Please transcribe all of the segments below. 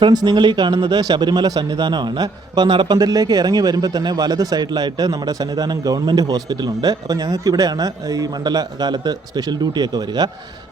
Friends, നിങ്ങൾ ഈ കാണുന്നത് ശബരിമല സന്നിധാനമാണ്. അപ്പോൾ നടപ്പന്തലിലേക്ക് ഇറങ്ങി വരുമ്പോൾ തന്നെ വലത് സൈഡിലായിട്ട് നമ്മുടെ സന്നിധാനം ഗവൺമെൻറ് ഹോസ്പിറ്റലുണ്ട്. അപ്പോൾ ഞങ്ങൾക്ക് ഇവിടെയാണ് ഈ മണ്ഡല കാലത്ത് സ്പെഷ്യൽ ഡ്യൂട്ടിയൊക്കെ വരിക.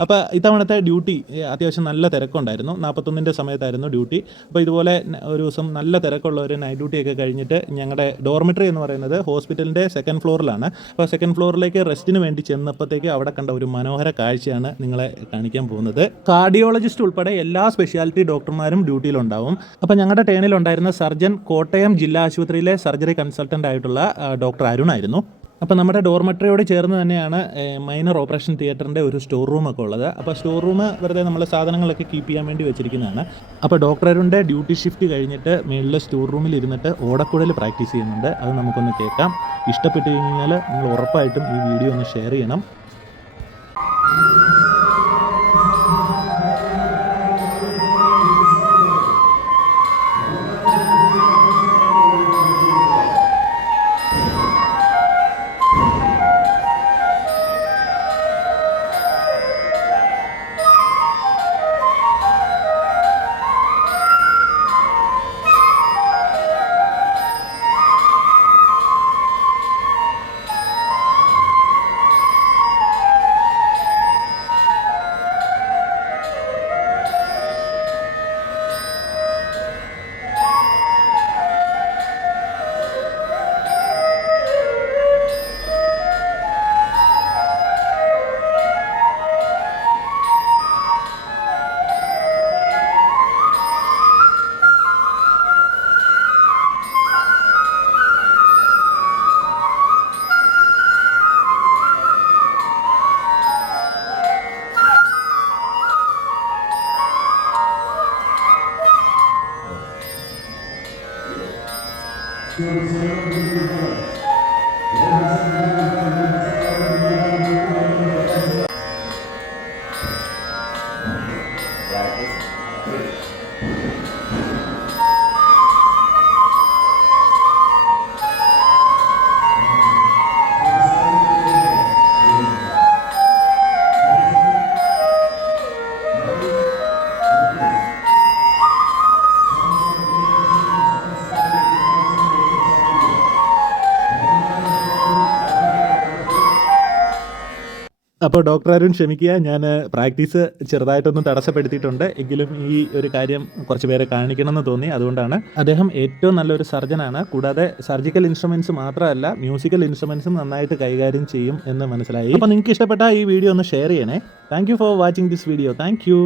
അപ്പോൾ ഇത്തവണത്തെ ഡ്യൂട്ടി അത്യാവശ്യം നല്ല തിരക്കുണ്ടായിരുന്നു. 41ൻ്റെ സമയത്തായിരുന്നു ഡ്യൂട്ടി. അപ്പോൾ ഇതുപോലെ ഒരു ദിവസം നല്ല തിരക്കുള്ള ഒരു നൈറ്റ് ഡ്യൂട്ടിയൊക്കെ കഴിഞ്ഞിട്ട് ഞങ്ങളുടെ ഡോർമെട്രി എന്ന് പറയുന്നത് ഹോസ്പിറ്റലിൻ്റെ സെക്കൻഡ് ഫ്ലോറിലാണ്. അപ്പോൾ സെക്കൻഡ് ഫ്ലോറിലേക്ക് റെസ്റ്റിന് വേണ്ടി ചെന്നപ്പോഴത്തേക്ക് അവിടെ കണ്ട ഒരു മനോഹര കാഴ്ചയാണ് നിങ്ങളെ കാണിക്കാൻ പോകുന്നത്. കാർഡിയോളജിസ്റ്റ് ഉൾപ്പെടെ എല്ലാ സ്പെഷ്യാലിറ്റി ഡോക്ടർമാരും ഡ്യൂട്ടിയിലുണ്ടാവും. അപ്പോൾ ഞങ്ങളുടെ ടേണിലുണ്ടായിരുന്ന സർജൻ കോട്ടയം ജില്ലാ ആശുപത്രിയിലെ സർജറി കൺസൾട്ടൻ്റ് ആയിട്ടുള്ള ഡോക്ടർ അരുൺ ആയിരുന്നു. അപ്പോൾ നമ്മുടെ ഡോർമെട്രിയോട് ചേർന്ന് തന്നെയാണ് മൈനർ ഓപ്പറേഷൻ തിയേറ്ററിൻ്റെ ഒരു സ്റ്റോർ റൂമൊക്കെ ഉള്ളത്. അപ്പോൾ സ്റ്റോർ റൂം വെറുതെ നമ്മൾ സാധനങ്ങളൊക്കെ കീപ്പ് ചെയ്യാൻ വേണ്ടി വെച്ചിരിക്കുന്നതാണ്. അപ്പോൾ ഡോക്ടർ അരുണിൻ്റെ ഡ്യൂട്ടി ഷിഫ്റ്റ് കഴിഞ്ഞിട്ട് മേളിലെ സ്റ്റോർ റൂമിൽ ഇരുന്നിട്ട് ഓടക്കുഴൽ പ്രാക്ടീസ് ചെയ്യുന്നുണ്ട്. അത് നമുക്കൊന്ന് കേൾക്കാം. ഇഷ്ടപ്പെട്ട് കഴിഞ്ഞാൽ നിങ്ങൾ ഉറപ്പായിട്ടും ഈ വീഡിയോ ഒന്ന് ഷെയർ ചെയ്യണം. അപ്പോൾ ഡോക്ടർ അരുൺ ക്ഷമിക്കുക, ഞാൻ പ്രാക്ടീസ് ചെറുതായിട്ടൊന്ന് തടസ്സപ്പെടുത്തിയിട്ടുണ്ട്. എങ്കിലും ഈ ഒരു കാര്യം കുറച്ച് പേരെ കാണിക്കണമെന്ന് തോന്നി. അതുകൊണ്ടാണ്. അദ്ദേഹം ഏറ്റവും നല്ലൊരു സർജനാണ്. കൂടാതെ സർജിക്കൽ ഇൻസ്ട്രുമെൻറ്റ്സ് മാത്രമല്ല, മ്യൂസിക്കൽ ഇൻസ്ട്രുമെൻറ്റ്സും നന്നായിട്ട് കൈകാര്യം ചെയ്യും എന്ന് മനസ്സിലായി. അപ്പോൾ നിങ്ങൾക്ക് ഇഷ്ടപ്പെട്ട ഈ വീഡിയോ ഒന്ന് ഷെയർ ചെയ്യണേ. Thank you for watching this video. Thank you.